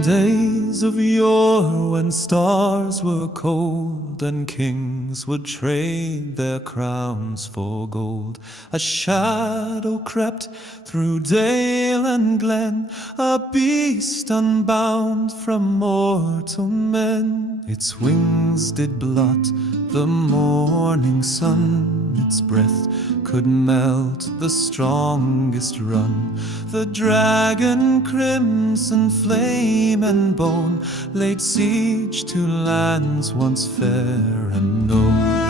In days of yore, when stars were cold and kings would trade their crowns for gold, a shadow crept through dale and glen, a beast unbound from mortal men. Its wings did blot the morning sun, its breath could melt the strongest run. The dragon, crimson flame and bone, laid siege to lands once fair and known.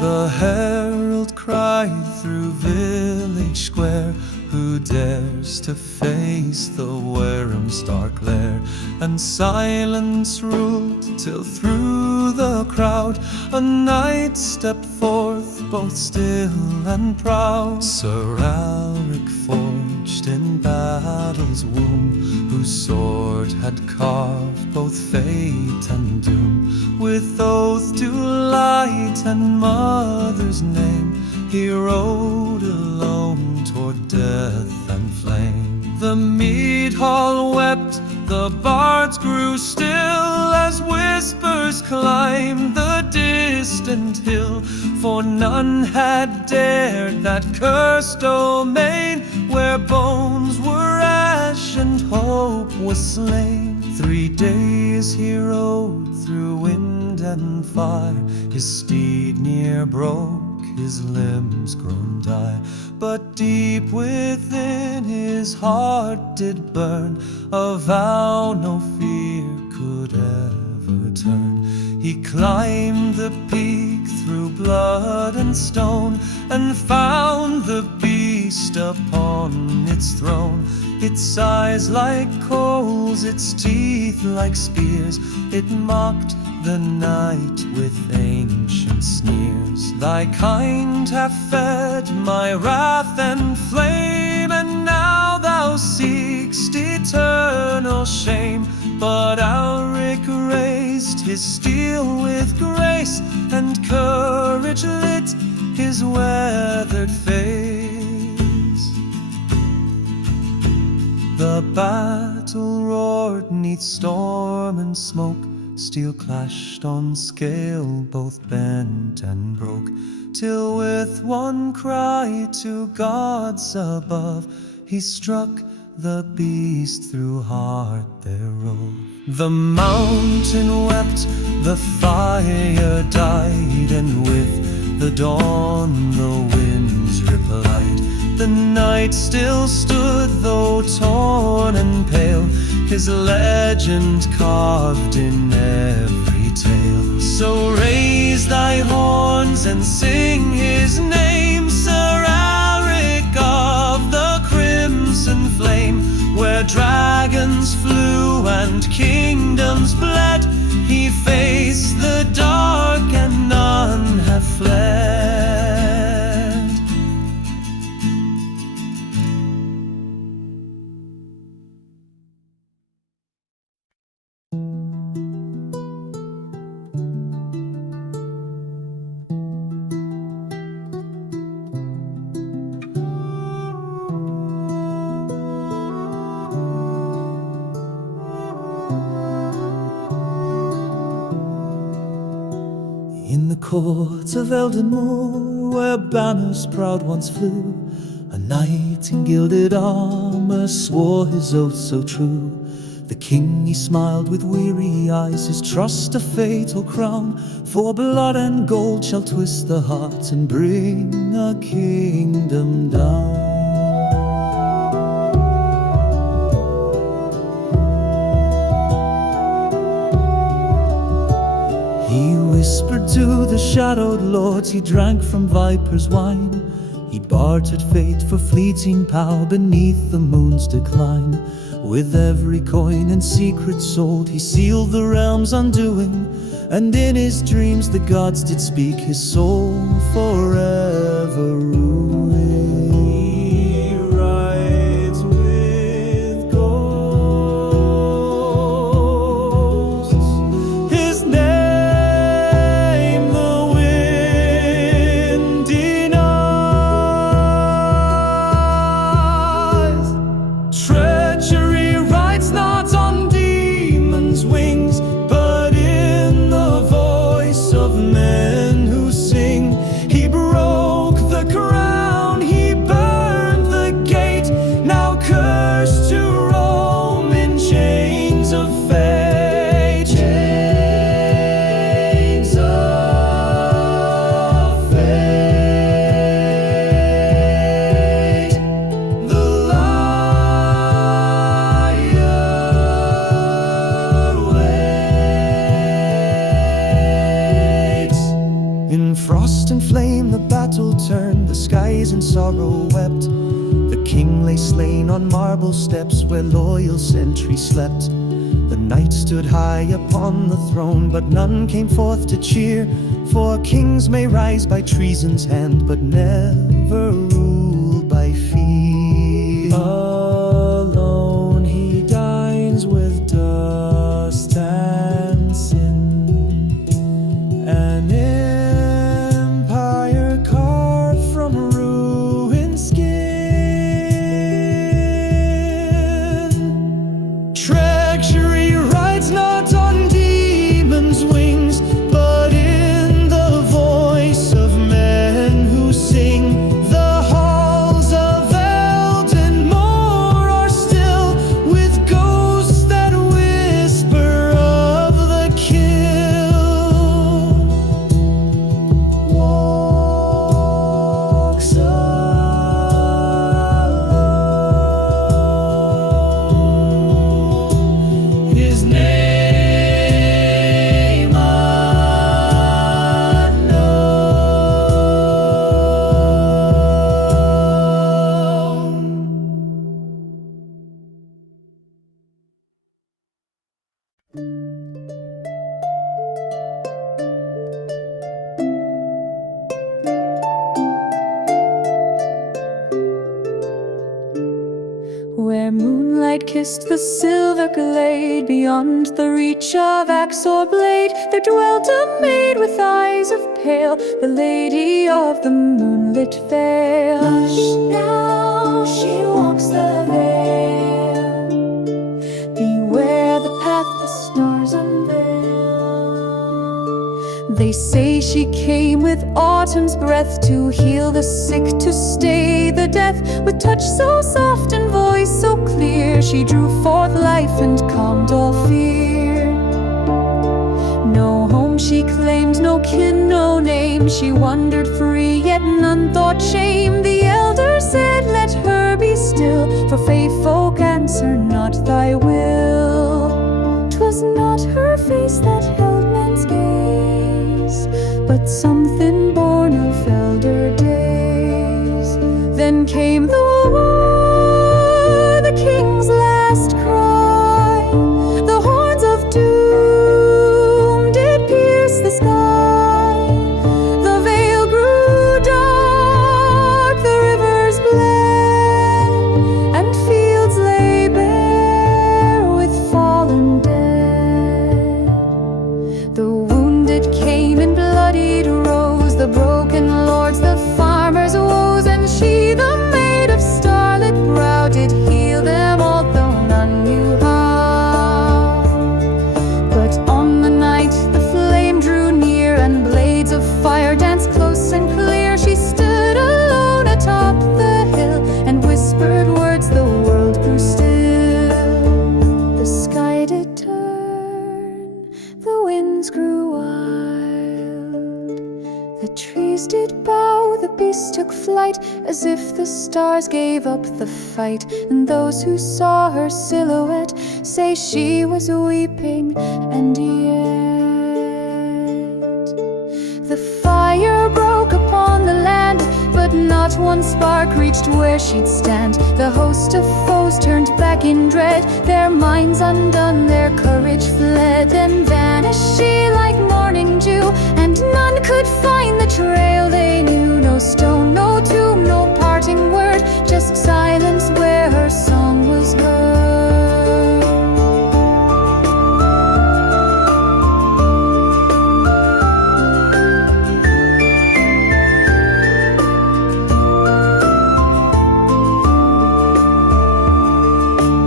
The herald cried through village square, who dares to face the Wyrm's dark lair? And silence ruled till through the crowd a knight stepped forth, both still and proud. Sir Alric, forged in battle's womb, whose sword had carved both fate and doom. With oath to light and mother's name, he rode alone toward death and flame. The mead hall wept, the bards grew still, as whispers climbed the distant hill. For none had dared that cursed domain, where bones were ash and hope was slain. 3 days he rode through wind and fire, his steed near broke, his limbs grown dire. But deep within his heart did burn a vow no fear could ever turn. He climbed the peak through blood and stone, and found the beast upon its throne. Its eyes like coals, its teeth like spears, it mocked the night with ancient sneers. Thy kind have fed my wrath and flame, and now thou seek'st eternal shame. But Alric raised his steel with grace, and courage lit his weathered face. The battle roared 'neath storm and smoke, steel clashed on scale, both bent and broke, till with one cry to gods above, he struck the beast through heart thereof. The mountain wept, the fire died, and with the dawn the winds replied. The knight still stood, though torn and pale, his legend carved in every tale. So raise thy horns and sing his name, Sir Alric of the crimson flame. Where dragons flew and kingdoms bled, he faced the dark and none have fled. In the courts of Eldenmoor, where banners proud once flew, a knight in gilded armor swore his oath so true. The king he smiled with weary eyes, his trust a fatal crown, for blood and gold shall twist the heart and bring a kingdom down. Whispered to the shadowed lords, he drank from viper's wine. He bartered fate for fleeting power beneath the moon's decline. With every coin and secret sold, he sealed the realm's undoing, and in his dreams the gods did speak his soul forever ruling. He rides with gold. slain on marble steps where loyal sentries slept. The knight stood high upon the throne, but none came forth to cheer. For kings may rise by treason's hand, but never rule by fear. Alone he dines with dust and sin, an empire carved from ruined skin. Treachery rides not on demons' wings, but in the voice of men who sing. The halls of Eldenmoor are still, with ghosts that whisper of the kill. Walks alone, his name unknown. Where moonlight kissed the silver glade, beyond the reach of axe or blade, there dwelt a maid with eyes of pale, the lady of the moonlit vale. Hush now, she walks the vale. Beware the path the stars unveil. They say she came with autumn's breath to heal the sick, to stay the death. With touch so soft and voice so clear, she drew forth life and calmed all fear. No home she claimed, no kin, no name. She wandered free, yet none thought shame. The elder said, let her be still, for fae folk answer not thy will. 'Twas not her face that held men's gaze, but something born of elder days. Then came the war, the king's last cry. The horns of doom did pierce the sky. The veil grew dark, the rivers bled, and fields lay bare with fallen dead. The wounded came in bloodied rows, the broken lords, the farmers' woes, and she, the maid of starlit brow, did heal them all, though none knew how. But on the night the flame drew near, and blades of fire danced close and clear. She stood alone atop the hill, and whispered words, the world grew still. The sky did turn, the winds grew wild, the trees did bow, the beasts took flight, as if the stars gave up the fight. And those who saw her silhouette say she was weeping, and yet the fire broke upon the land, but not one spark reached where she'd stand. The host of foes turned back in dread, their minds undone, their courage fled. Then vanished she like morning dew, and none could find the trail they knew. No stone, no tomb, no parting word, just silence where her song was heard.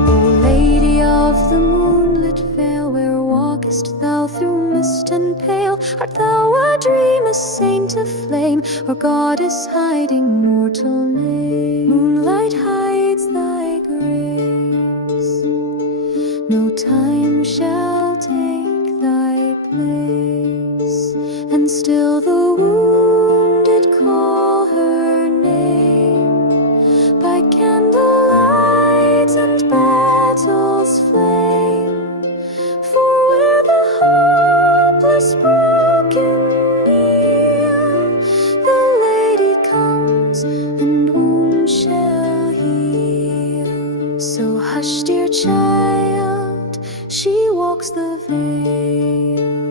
O Lady of the Moonlit Vale, where walkest thou through mist and pale? Art thou a dream, a saint aflame, or goddess hiding mortal name? Moonlight hides thy grace, no time shall take thy place, and still the wounded call her name by candlelight and battle's flame. For where the hopeless broken kneel, the lady comes and wounds shall heal. child, she walks the vale.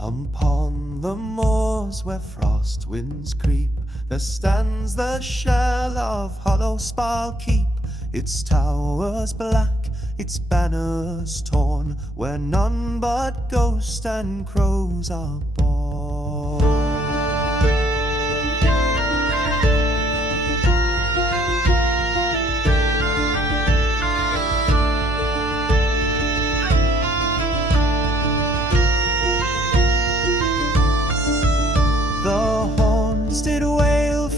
Upon the moors where frost winds creep, there stands the shell of Hollowspire Keep. Its towers black, its banners torn, where none but ghosts and crows are born.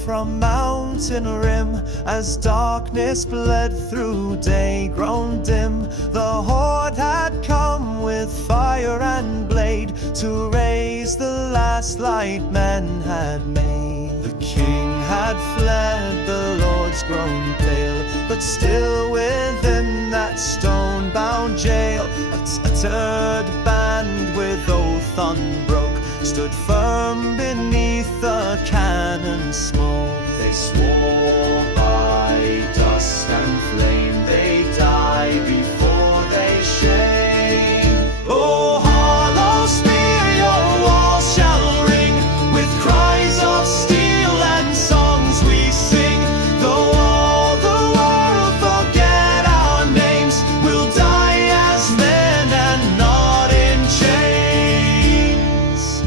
From mountain rim, as darkness bled through day grown dim, the horde had come with fire and blade to raise the last light men had made. The king had fled, the lords grown pale, but still within that stone-bound jail, a tattered band with oath unbroke stood firm beneath the cannon smoke. They swore by dust and flame, they die before they shame. Oh, hollow spear, your walls shall ring with cries of steel and songs we sing. Though all the world forget our names, we'll die as men and not in chains.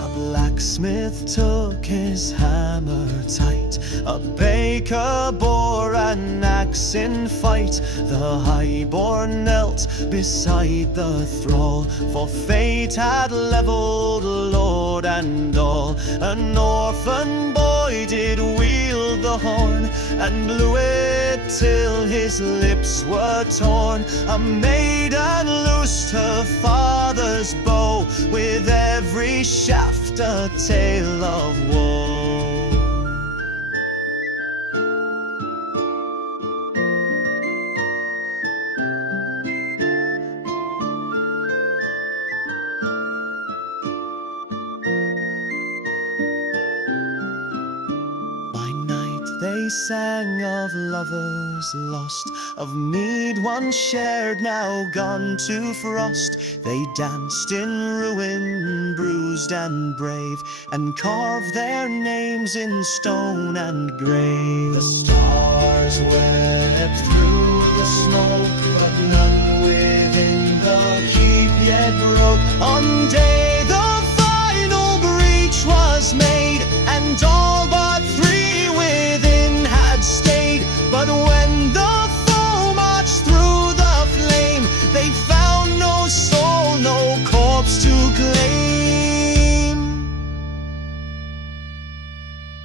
A blacksmith took his hammer tight, a baker bore an axe in fight. The highborn knelt beside the thrall, for fate had leveled lord and all. An orphan boy did wield the horn, and blew it till his lips were torn. A maiden loosed her father's bow, with every shaft a tale of woe. They sang of lovers lost, of mead once shared now gone to frost. They danced in ruin, bruised and brave, and carved their names in stone and grave. The stars wept through the smoke, but none within the keep yet broke. On day the final breach was made, and all but three within had stayed. But when the foe marched through the flame, they found no soul, no corpse to claim.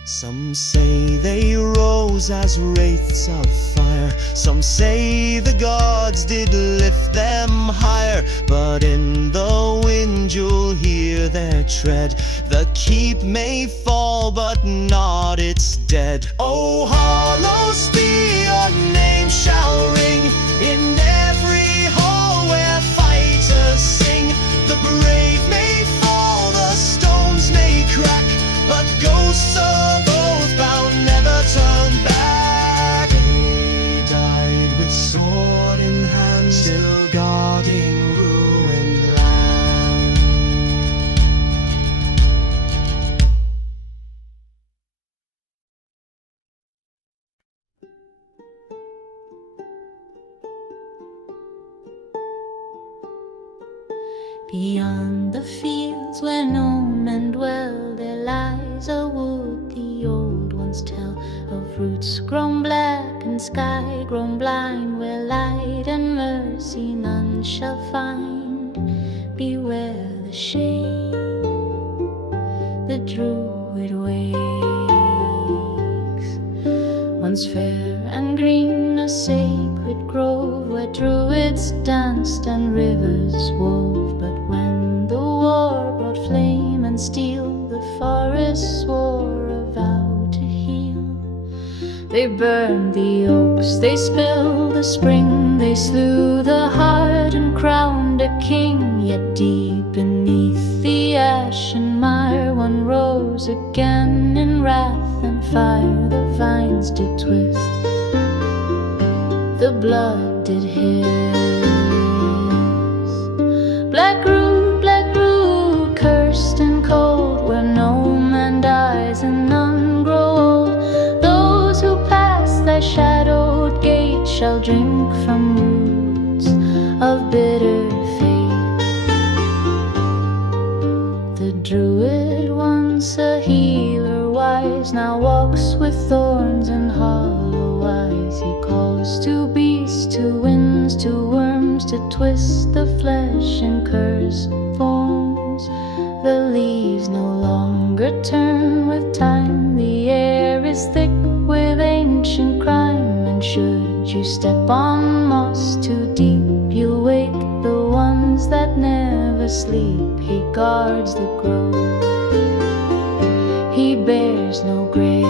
Some say they rose as wraiths of fire, some say the gods did lift them higher. But in the wind you'll hear their tread. The keep may fall, but not its dead. Oh, Hollowspire, your name shall ring in every hall where fighters sing. The brave may fall, the stones may crack, but ghosts of both bound never turn back. They died with sword in hand, still guarding ruined land. Beyond the fields where no men dwell, there lies a wood the old ones tell of, roots grown black and sky grown blind, where light and mercy none shall find. Beware the shade the druid wakes, once fair and green, a sacred grove where druids danced and rivers wove. But when the war brought flame and steel, the forest swore a vow to heal. They burned the oaks, they spilled the spring, they slew the heart and crowned a king. Yet deep beneath the ash and mire, one rose again in wrath and fire. The vines did twist, the blood did hiss. Black root, cursed and cold, where no man dies and none grow old. Those who pass thy shadowed gate shall drink from roots of bitter fate. The druid, once a healer wise, now walks with thorns and hollow eyes. He calls to beasts, to winds, to worms, to twist the flesh and curse thorns. The leaves no longer turn with time, the air is thick with ancient crime. And should you step on moss too deep, you'll wake the ones that never sleep. He guards the grove, he bears no grave.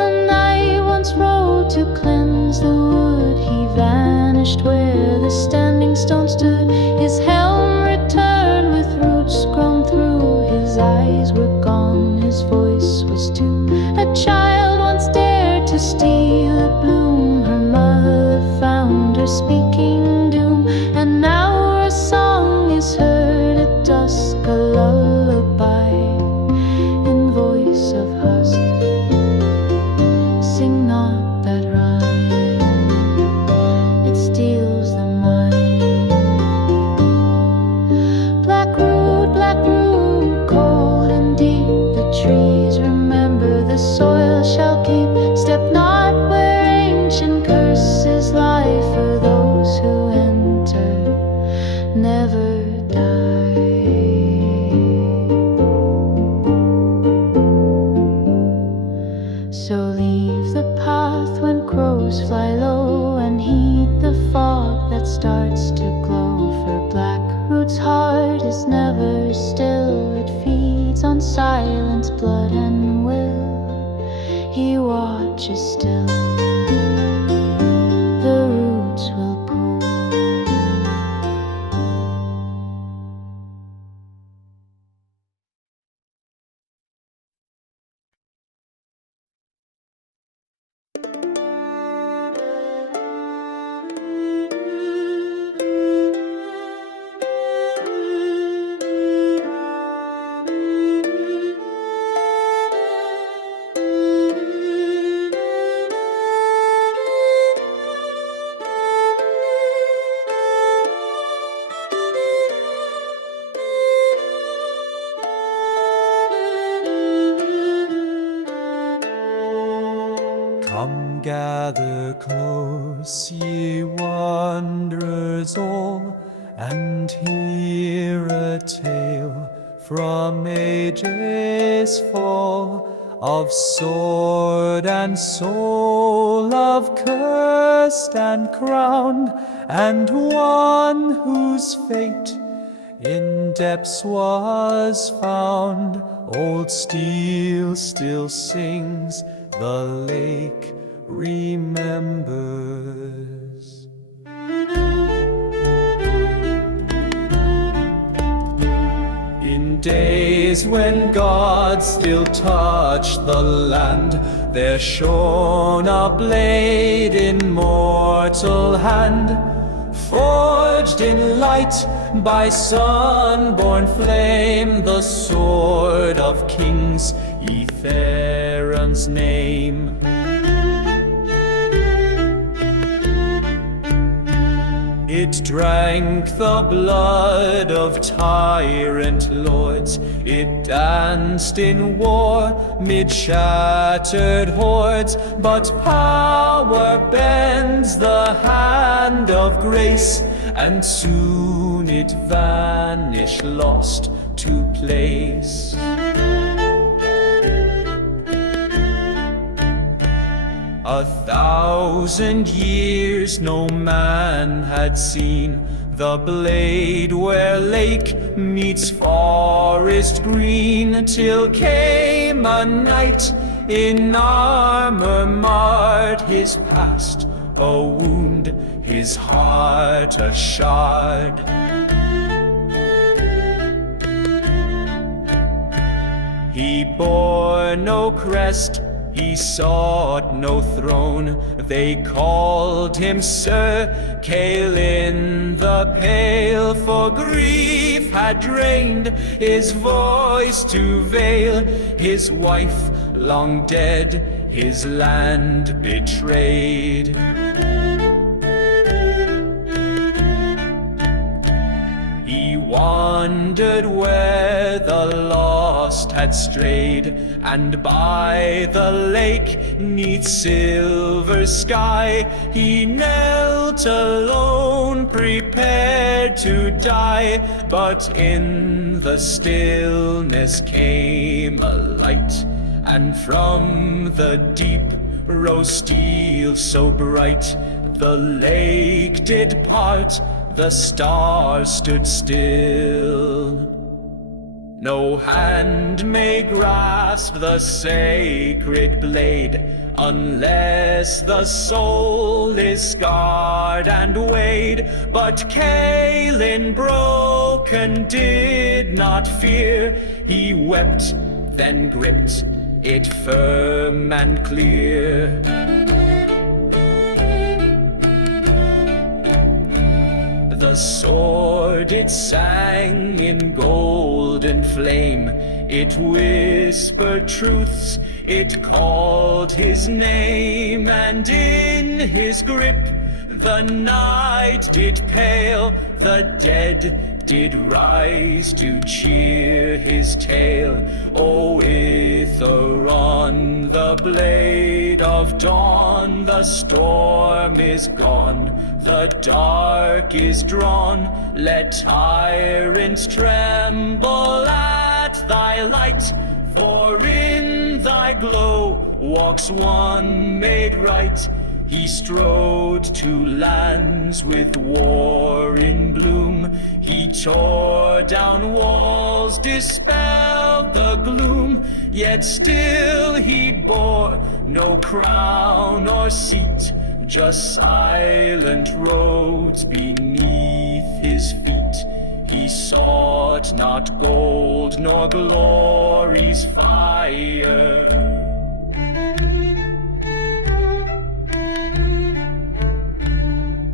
A knight once rode to cleanse the wood, he vanished where the standing stone stood. His helm returned with roots grown through, his eyes were gone, his voice was too. A child once dared to steal a bloom, her mother found her speaking doom. And now her song is heard at dusk, a lullaby in voice of husk. Sing not that rhyme, it steals the mind. Black root, cold and deep, the trees remember, the soil shall keep. Step not where ancient curses lie, for those who enter never die. So leave the path when crows fly low, and heed the fog that starts to glow. For Blackroot's heart is never still, it feeds on silence, blood and will. He watches still, the roots will pull. Come gather close, ye wanderers all, and hear a tale from ages fall, of sword and soul, of cursed and crowned, and one whose fate in depths was found. Old steel still sings, the lake remembers. In days when gods still touched the land, there shone a blade in mortal hand, forged in light by sun-born flame, the sword of kings, Aetheron's name. It drank the blood of tyrant lords, it danced in war mid shattered hordes, but power bends the hand of grace, and soon it vanished, lost to place. A 1,000 years no man had seen the blade where lake meets forest green, till came a night in armor marred his past, a wound, his heart a shard. He bore no crest, he sought no throne. They called him Sir Caelin the Pale, for grief had drained his voice to veil. His wife long dead, his land betrayed. He wandered where the lost had strayed, and by the lake, 'neath silver sky, he knelt alone, prepared to die. But in the stillness came a light, and from the deep rose steel so bright. The lake did part, the stars stood still. No hand may grasp the sacred blade unless the soul is scarred and weighed. But Caelin broken did not fear. He wept, then gripped it firm and clear. The sword it sang in golden flame, it whispered truths, it called his name, and in his grip the night did pale, the dead did rise to cheer his tale. O Aetheron, the blade of dawn, the storm is gone, the dark is drawn. Let tyrants tremble at thy light, for in thy glow walks one made right. He strode to lands with war in bloom. He tore down walls, dispelled the gloom. Yet still he bore no crown or seat, just silent roads beneath his feet. He sought not gold nor glory's fire.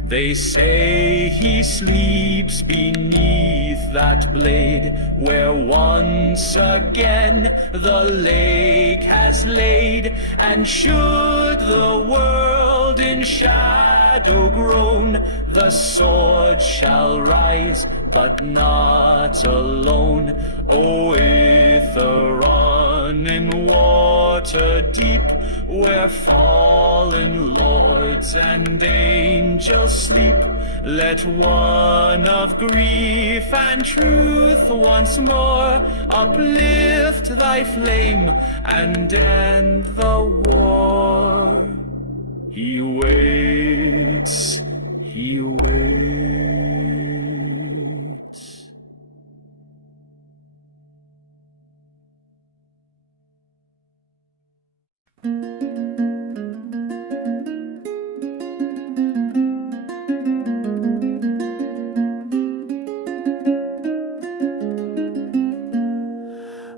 They say he sleeps beneath that blade, where once again the lake has laid. And should the world in shadow groan, the sword shall rise, but not alone. O Aetheron, in water deep, where fallen lords and angels sleep, let one of grief and truth once more uplift thy flame and end the war. He waits, he waits.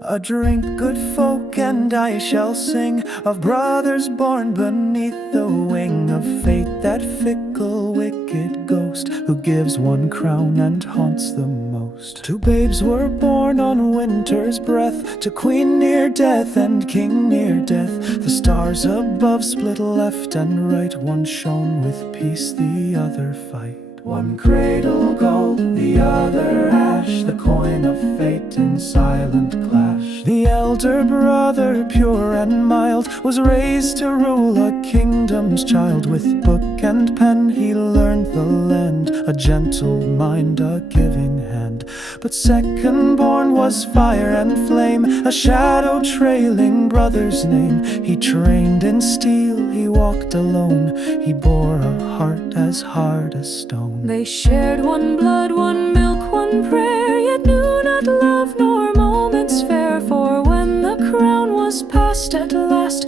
A drink, good folk, and I shall sing of brothers born beneath the wing of fate, that fickle, wicked ghost who gives one crown and haunts the most. Two babes were born on winter's breath, to queen near death and king near death. The stars above split left and right, one shone with peace, the other fight. One cradle gold, the other ash, the coin of fate in silent clash. The elder brother, pure and mild, was raised to rule a kingdom's child. With book and pen he learned the land, a gentle mind, a giving hand. But second born was fire and flame, a shadow trailing brother's name. He trained in steel, he walked alone, he bore a heart as hard as stone. They shared one blood, one milk, one prayer, yet knew not love nor moments fair. For when the crown was passed at last,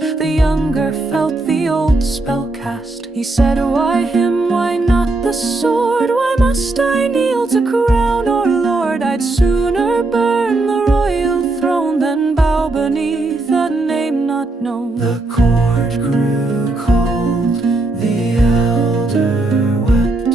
cast. He said, why him, why not the sword? Why must I kneel to crown our Lord? I'd sooner burn the royal throne than bow beneath a name not known. The court grew cold, the elder wept.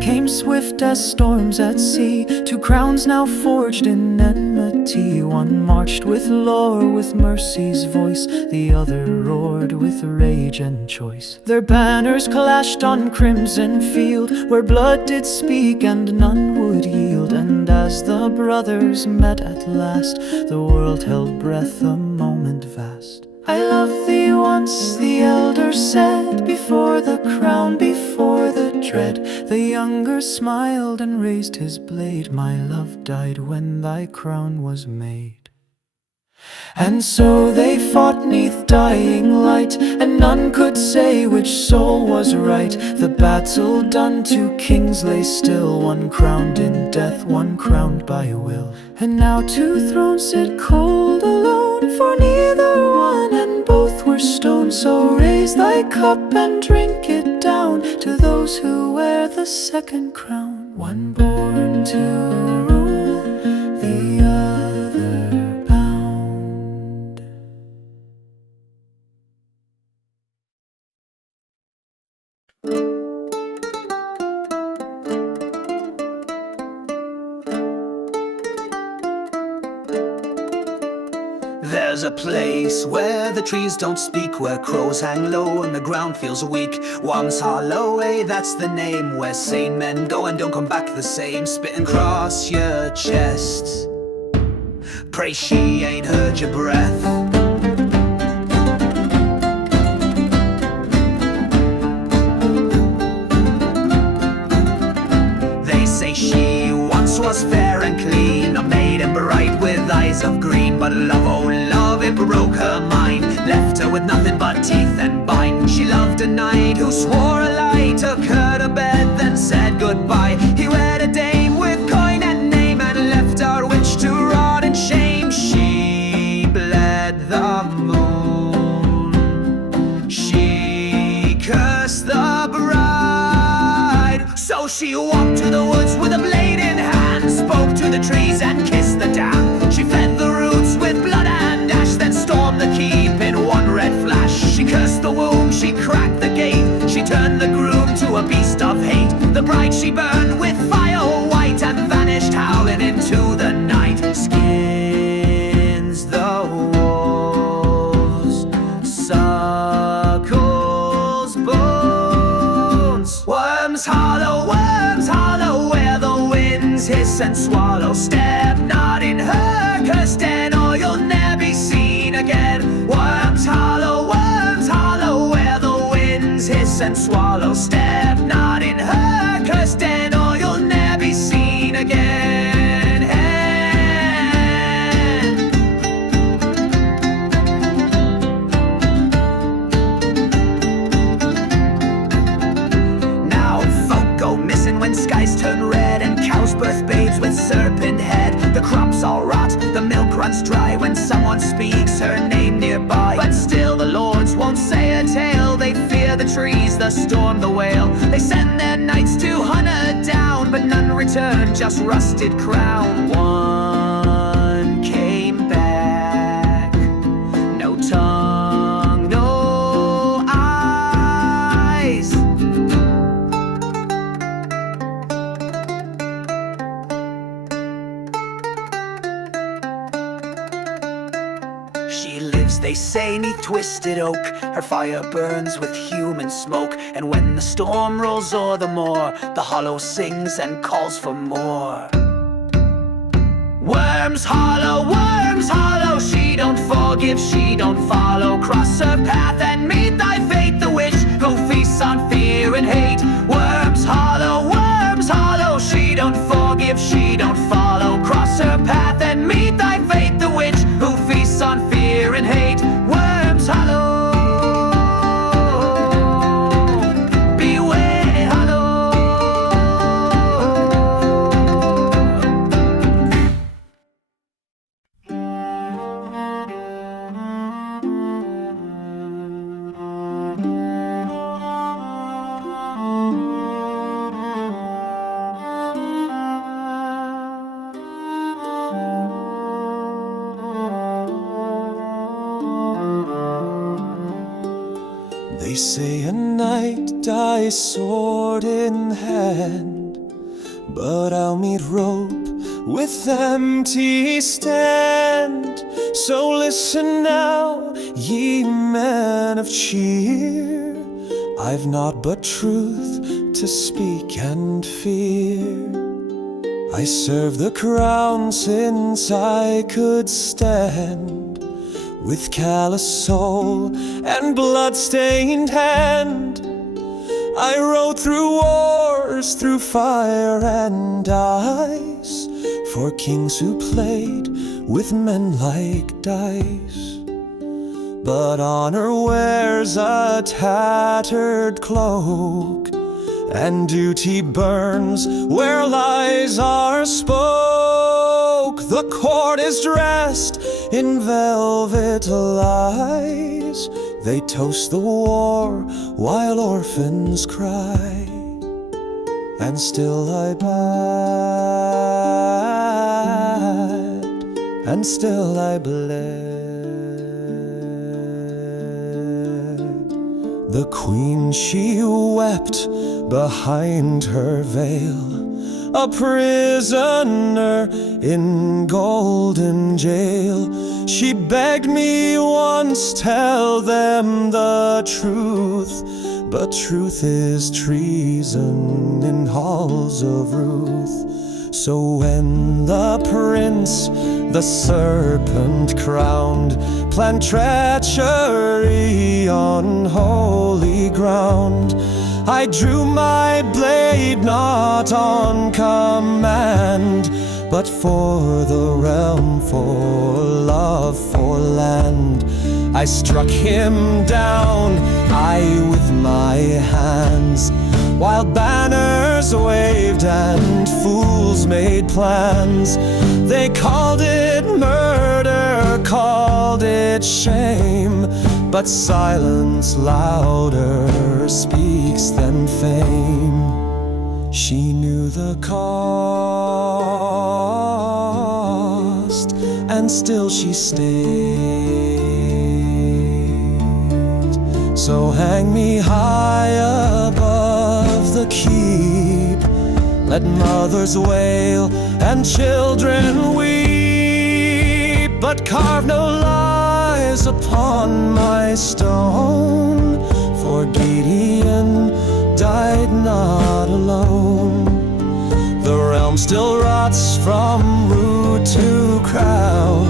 Came swift as storms at sea, two crowns now forged in enmity. One marched with lore, with mercy's voice, the other roared with rage and choice. Their banners clashed on crimson field, where blood did speak and none would yield. And as the brothers met at last, the world held breath a moment vast. I love thee once, the elder said, before the crown, before the dread. The younger smiled and raised his blade. My love died when thy crown was made. And so they fought 'neath dying light, and none could say which soul was right. The battle done, two kings lay still, one crowned in death, one crowned by will. And now two thrones sit cold alone, for neither one and both were stone. So raise thy cup and drink it down to those who wear the second crown. One born to rule, the other bound. There's a place where the trees don't speak, where crows hang low and the ground feels weak. Wyrm's Hollow, that's the name, where sane men go and don't come back the same. Spitting across your chest, pray she ain't heard your breath. They say she once was fair and clean, a maiden bright with eyes of green. But love, oh love, it broke her mind, left her with nothing but teeth and bine. She loved a knight who swore a lie, took her to bed, then said goodbye. He wed a dame with coin and name, and left our witch to rot in shame. She bled the moon, she cursed the bride. So she walked to the woods with a blade in hand, spoke to the trees and kissed the dam. She fed the roots with blood and ash, then stormed the keep in one red flash. She cursed the womb, she cracked the gate, she turned the groom to a beast of hate. The bride she burned with fire white, and vanished howling into the night. Skins the wolves, suckles bones. Wyrm's Hollow, where the winds hiss and swallow. Step not in her cursed den, or you'll ne'er be seen again. Wyrm's Hollow, where the winds hiss and swallow. Step not in her cursed den, or you'll ne'er be seen again. Now folk go missing when skies turn red, and cows birth babes with serpent head. The crops all rot, the milk runs dry, when someone speaks her name nearby. But still the lords won't say a tale, they fear the trees, the storm, the whale. They send their knights to hunt her down, but none return, just rusted crown. One came back, no tongue, no eyes. She lives, they say, 'neath twisted oak. Her fire burns with human smoke, and when the storm rolls o'er the moor, the hollow sings and calls for more. Wyrm's Hollow, she don't forgive, she don't follow. Cross her path and meet thy fate, the witch who feasts on fear and hate. Wyrm's Hollow, she don't forgive, she They say a knight dies sword in hand, but I'll meet rope with empty stand. So listen now, ye men of cheer, I've naught but truth to speak and fear. I serve the crown since I could stand, with callous soul and blood-stained hand. I rode through wars, through fire and ice, for kings who played with men like dice. But honor wears a tattered cloak, and duty burns where lies are spoke. The court is dressed in velvet lies, they toast the war while orphans cry. And still I bide, and still I bled. The queen, she wept behind her veil, a prisoner in golden jail. She begged me once, tell them the truth, but truth is treason in halls of Ruth. So when the prince, the serpent crowned, planned treachery on holy ground, I drew my blade not on command, but for the realm, for love, for land. I struck him down, I with my hands, while banners waved and fools made plans. They called it murder, called it shame, but silence louder speaks than fame. She knew the cost, and still she stayed. So hang me high above the keep, let mothers wail and children weep, but carve no lies upon my stone, for Gideon died not alone. The realm still rots from root to crown,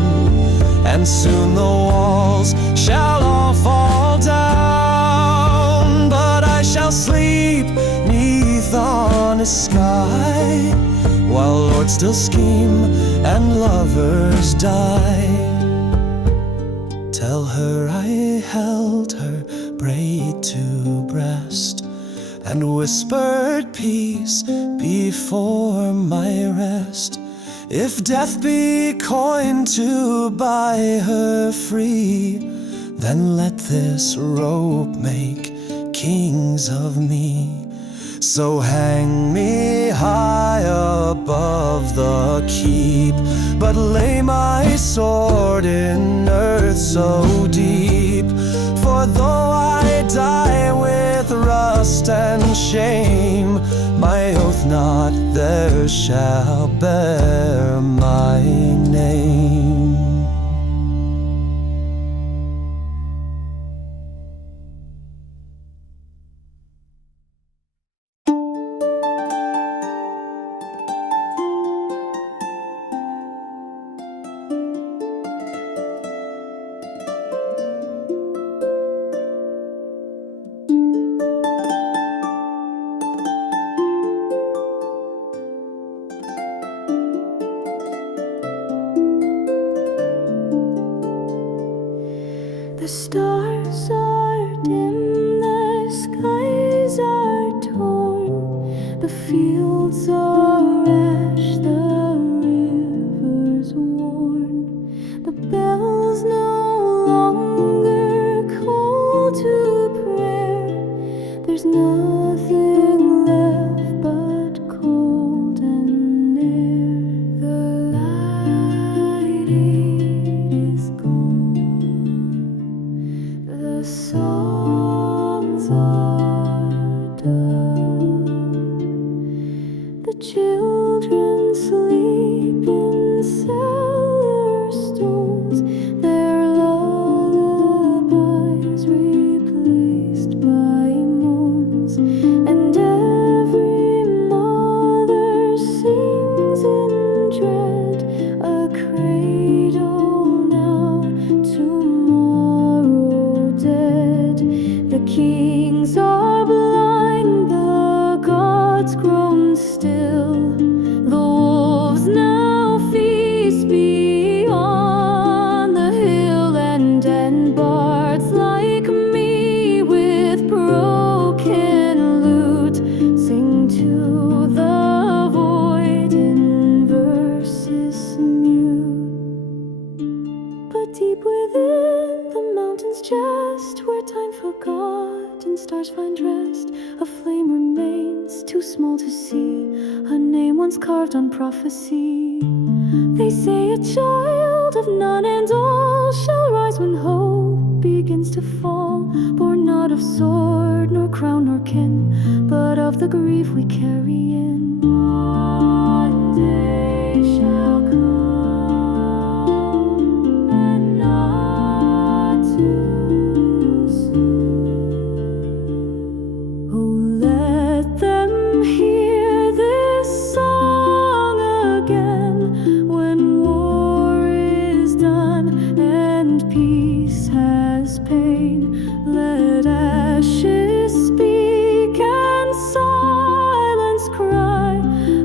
and soon the walls shall all fall down. But I shall sleep 'neath honest sky, while lords still scheme and lovers die. Tell her I held her braid to breast, and whispered peace before my rest. If death be coin to buy her free, then let this rope make kings of me. So hang me high above the keep, but lay my sword in earth so deep. For though I die with rust and shame, my oath not there shall bear my name. The stars are dim, the skies are torn, the fields are ash, the rivers worn, the bells no longer call to prayer. There's nothing left but cold and air. The light is gone. The songs The children sleep in cellar stones, their lullabies replaced by moans, and every mother sings in dread a cradle now, tomorrow dead. The kings are blind, the gods grown still. The wolves now feast beyond the hill, and bards like me with broken lute sing to the void in verses mute. But deep within the mountain's chest, where time forgot and stars find rest, a flame remains too small to see, a name once carved on prophecy. They say a child of none and all shall rise when hope begins to fall, born not of sword nor crown nor kin, but of the grief we carry in. One day shall come, and not too soon. Oh, let them hear this song again when war is done and peace has pain. Let ashes speak and silence cry.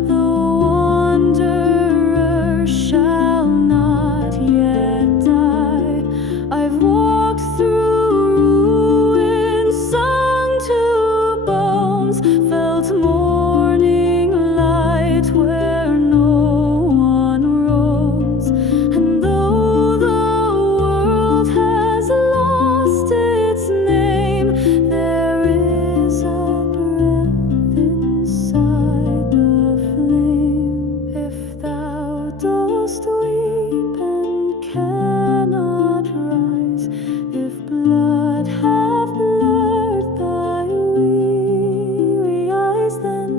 The wanderer shall not yet die. I've walked through ruins, sung to bones, felt morning light where no one roams. And though the world has lost its name, there is a breath inside the flame. If thou dost weep and cannot rise, if blood hath blurred thy weary eyes, then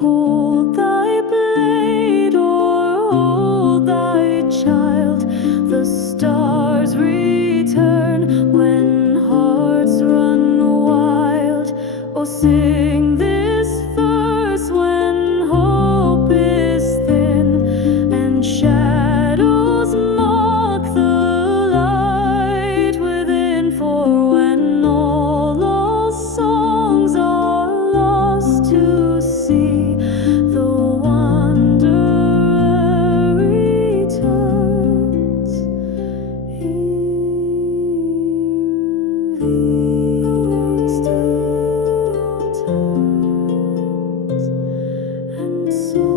hold thy blade or hold thy child. The stars return when hearts run wild. Oh, sing this verse when hope is thin and shadows mock the light within. For when all songs are lost to sea, the wanderer returns in thee. Still turns, and so